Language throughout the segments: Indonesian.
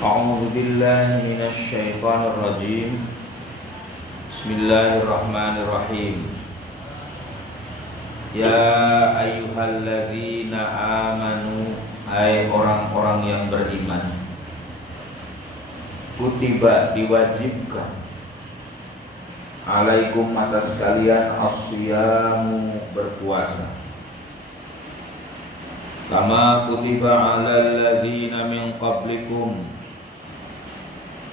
A'udzu billahi minasy syaithanir rajim. Bismillahirrahmanirrahim. Ya ayyuhalladzina amanu, hai orang-orang yang beriman. Kutiba, diwajibkan, alaikum atas kalian as-siyamu, berpuasa. Kama kutiba alal ladzina min qablikum,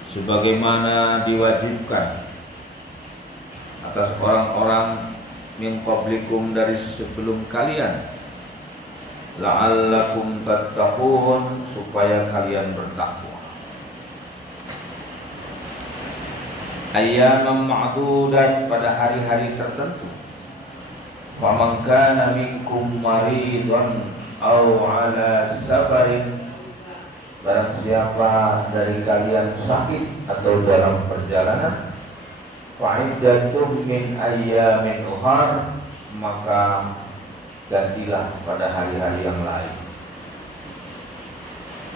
sebagaimana diwajibkan atas orang-orang min qablikum, dari sebelum kalian, la'allakum tattaqun, supaya kalian bertakwa. Ayyaman ma'dudat, pada hari-hari tertentu. Wa man kana minkum maridun aw ala safarin, barang siapa dari kalian sakit atau dalam perjalanan, fa'iddatum min ayyamin ukhar, maka gantilah pada hari-hari yang lain.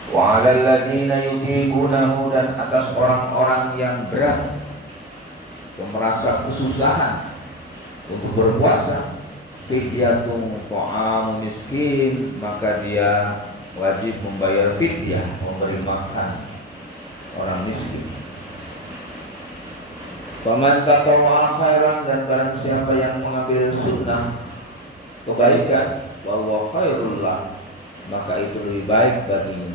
Wa 'alal ladzina yutiqunahu, dan atas orang-orang yang berat, yang merasa kesusahan untuk berpuasa, fidyatun ta'am miskin, maka dia wajib membayar fidyah, memberi makan orang miskin. Faman tatawwa khairan, dan barang siapa yang mengambil sunnah kebaikan, wa khairul lah, maka itu lebih baik baginya.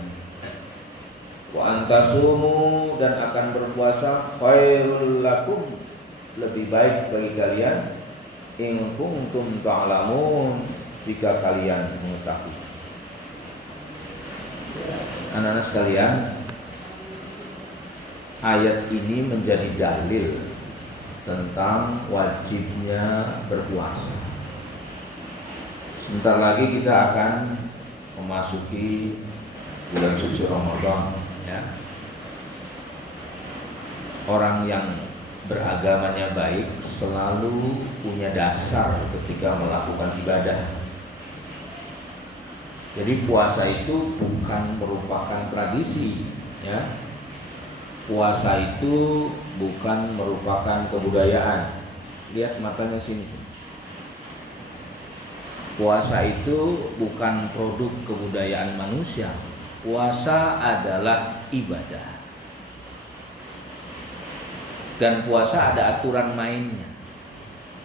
Wa antasumu, dan akan berpuasa, khairul lakum, lebih baik bagi kalian, in kuntum ta'lamun, jika kalian mengetahui. Anak-anak sekalian, ayat ini menjadi dalil tentang wajibnya berpuasa. Sebentar lagi kita akan memasuki bulan suci Ramadan, ya. Orang yang beragamanya baik selalu punya dasar ketika melakukan ibadah. Jadi puasa itu bukan merupakan tradisi, ya. Puasa itu bukan merupakan kebudayaan. Lihat matanya sini. Puasa itu bukan produk kebudayaan manusia. Puasa adalah ibadah. Dan puasa ada aturan mainnya,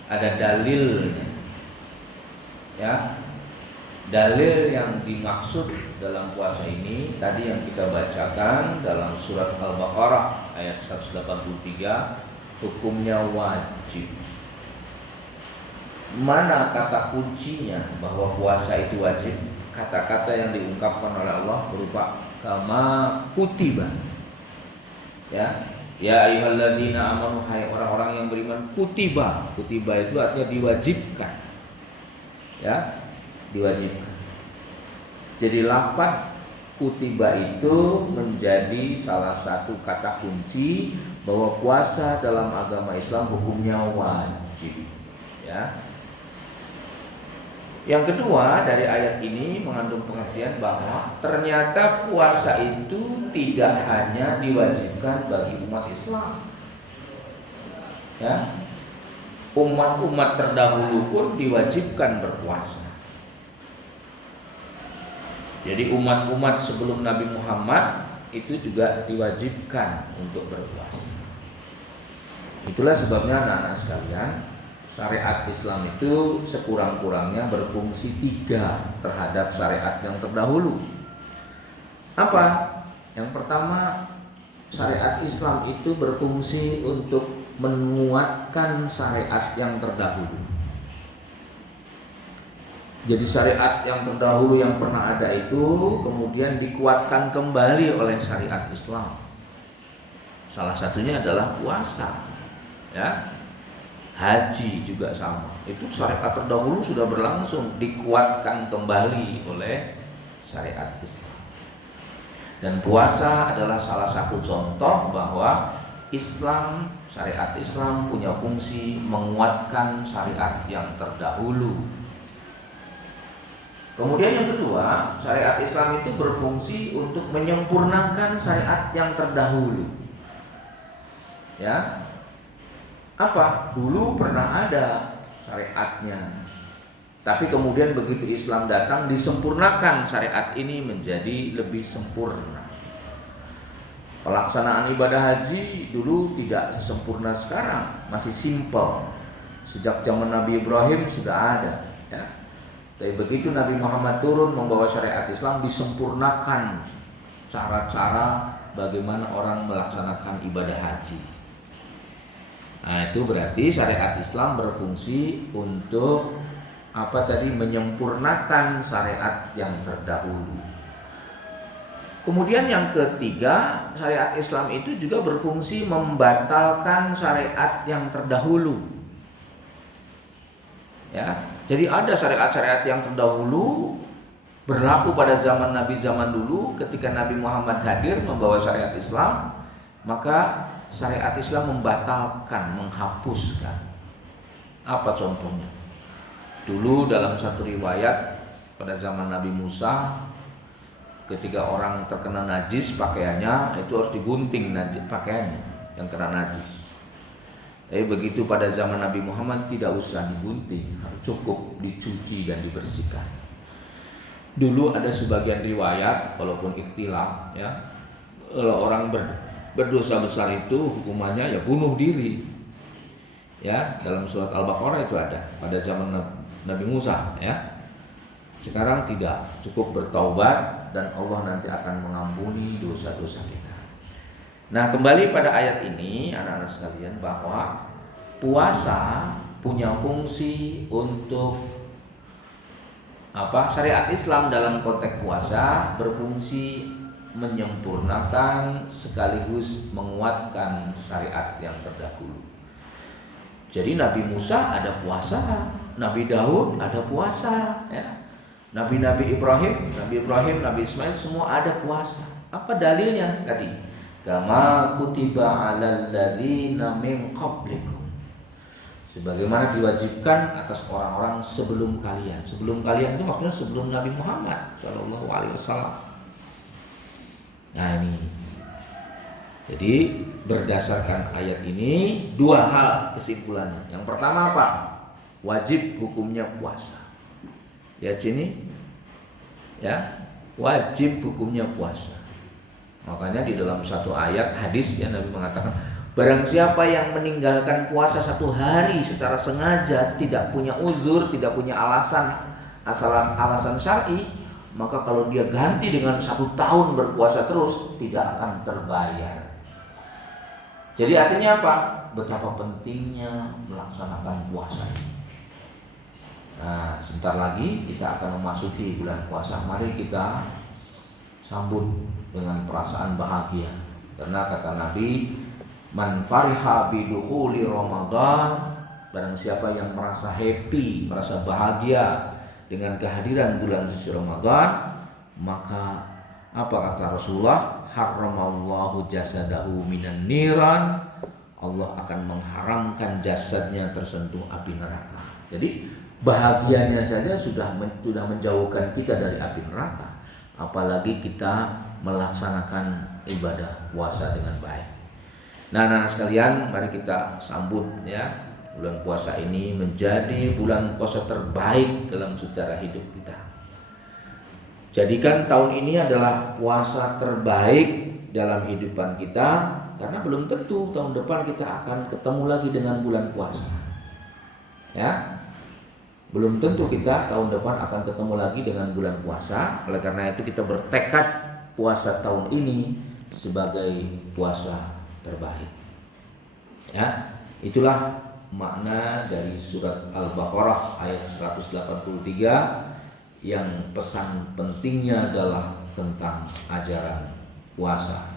ada dalilnya, ya. Dalil yang dimaksud dalam puasa ini tadi yang kita bacakan dalam surat Al-Baqarah ayat 183, hukumnya wajib. Mana kata kuncinya bahwa puasa itu wajib? Kata-kata yang diungkapkan oleh Allah berupa kama kutiba, ya. Ya ayyuhalladzina amanu, hai orang-orang yang beriman, kutiba. Kutiba itu artinya diwajibkan, ya, diwajibkan. Jadi lafaz kutiba itu menjadi salah satu kata kunci bahwa puasa dalam agama Islam hukumnya wajib, ya. Yang kedua, dari ayat ini mengandung pengertian bahwa ternyata puasa itu tidak hanya diwajibkan bagi umat Islam, ya. Umat-umat terdahulu pun diwajibkan berpuasa. Jadi umat-umat sebelum Nabi Muhammad itu juga diwajibkan untuk berpuasa. Itulah sebabnya anak-anak sekalian, syariat Islam itu sekurang-kurangnya berfungsi 3 terhadap syariat yang terdahulu. Apa? Yang pertama, syariat Islam itu berfungsi untuk menguatkan syariat yang terdahulu. Jadi syariat yang terdahulu yang pernah ada itu kemudian dikuatkan kembali oleh syariat Islam. Salah satunya adalah puasa, ya. Haji juga sama. Itu syariat terdahulu sudah berlangsung, dikuatkan kembali oleh syariat Islam. Dan puasa adalah salah satu contoh bahwa Islam, syariat Islam punya fungsi menguatkan syariat yang terdahulu. Kemudian yang kedua, syariat Islam itu berfungsi untuk menyempurnakan syariat yang terdahulu. Ya. Apa? Dulu pernah ada syariatnya. Tapi kemudian begitu Islam datang, disempurnakan syariat ini menjadi lebih sempurna. Pelaksanaan ibadah haji dulu tidak sesempurna sekarang, masih simpel. Sejak zaman Nabi Ibrahim sudah ada, ya. Tapi begitu Nabi Muhammad turun membawa syariat Islam, disempurnakan cara-cara bagaimana orang melaksanakan ibadah haji. Nah, itu berarti syariat Islam berfungsi untuk apa tadi, menyempurnakan syariat yang terdahulu. Kemudian yang ketiga, syariat Islam itu juga berfungsi membatalkan syariat yang terdahulu. Ya, jadi ada syariat-syariat yang terdahulu berlaku pada zaman Nabi zaman dulu. Ketika Nabi Muhammad hadir membawa syariat Islam, maka syariat Islam membatalkan, menghapuskan. Apa contohnya? Dulu dalam satu riwayat pada zaman Nabi Musa, ketika orang terkena najis pakaiannya, itu harus digunting najis pakaiannya yang kena najis. Tapi begitu pada zaman Nabi Muhammad tidak usah digunting, cukup dicuci dan dibersihkan. Dulu ada sebagian riwayat, walaupun ikhtilaf, ya, kalau orang berdosa besar itu hukumannya ya bunuh diri. Ya, dalam surat Al-Baqarah itu ada pada zaman Nabi Musa, ya. Sekarang tidak, cukup bertaubat dan Allah nanti akan mengampuni dosa-dosa kita. Nah, kembali pada ayat ini anak-anak sekalian, bahwa puasa punya fungsi untuk apa? Syariat Islam dalam konteks puasa berfungsi menyempurnakan sekaligus menguatkan syariat yang terdahulu. Jadi Nabi Musa ada puasa, Nabi Daud ada puasa, ya. Nabi-Nabi Ibrahim, Nabi Ismail semua ada puasa. Apa dalilnya tadi? Kama kutiba 'alal ladzina min qablikum. Sebagaimana diwajibkan atas orang-orang sebelum kalian. Sebelum kalian itu maksudnya sebelum Nabi Muhammad sallallahu alaihi wasallam. Nah, ini. Jadi berdasarkan ayat ini dua hal kesimpulannya. Yang pertama apa? Wajib hukumnya puasa. Lihat sini, ya, wajib hukumnya puasa. Makanya di dalam satu ayat hadis ya Nabi mengatakan, barang siapa yang meninggalkan puasa satu hari secara sengaja, tidak punya uzur, tidak punya alasan syar'i, maka kalau dia ganti dengan 1 tahun berpuasa terus, tidak akan terbayar. Jadi artinya apa? Betapa pentingnya melaksanakan puasa ini. Nah, sebentar lagi kita akan memasuki bulan puasa. Mari kita sambut dengan perasaan bahagia. Karena kata Nabi, man fariha bidukhuli Ramadan, barang siapa yang merasa happy, merasa bahagia dengan kehadiran bulan suci Ramadan, maka apa kata Rasulullah? Haramallahu jasadahu minan niran. Allah akan mengharamkan jasadnya tersentuh api neraka. Jadi bahagianya saja sudah menjauhkan kita dari api neraka. Apalagi kita melaksanakan ibadah puasa dengan baik. Nah, anak-anak sekalian, mari kita sambut ya bulan puasa ini menjadi bulan puasa terbaik dalam sejarah hidup kita. Jadikan tahun ini adalah puasa terbaik dalam kehidupan kita, karena belum tentu tahun depan kita akan ketemu lagi dengan bulan puasa. Ya. Belum tentu kita tahun depan akan ketemu lagi dengan bulan puasa. Oleh karena itu kita bertekad puasa tahun ini sebagai puasa terbaik. Ya, itulah makna dari surat Al-Baqarah ayat 183 yang pesan pentingnya adalah tentang ajaran puasa.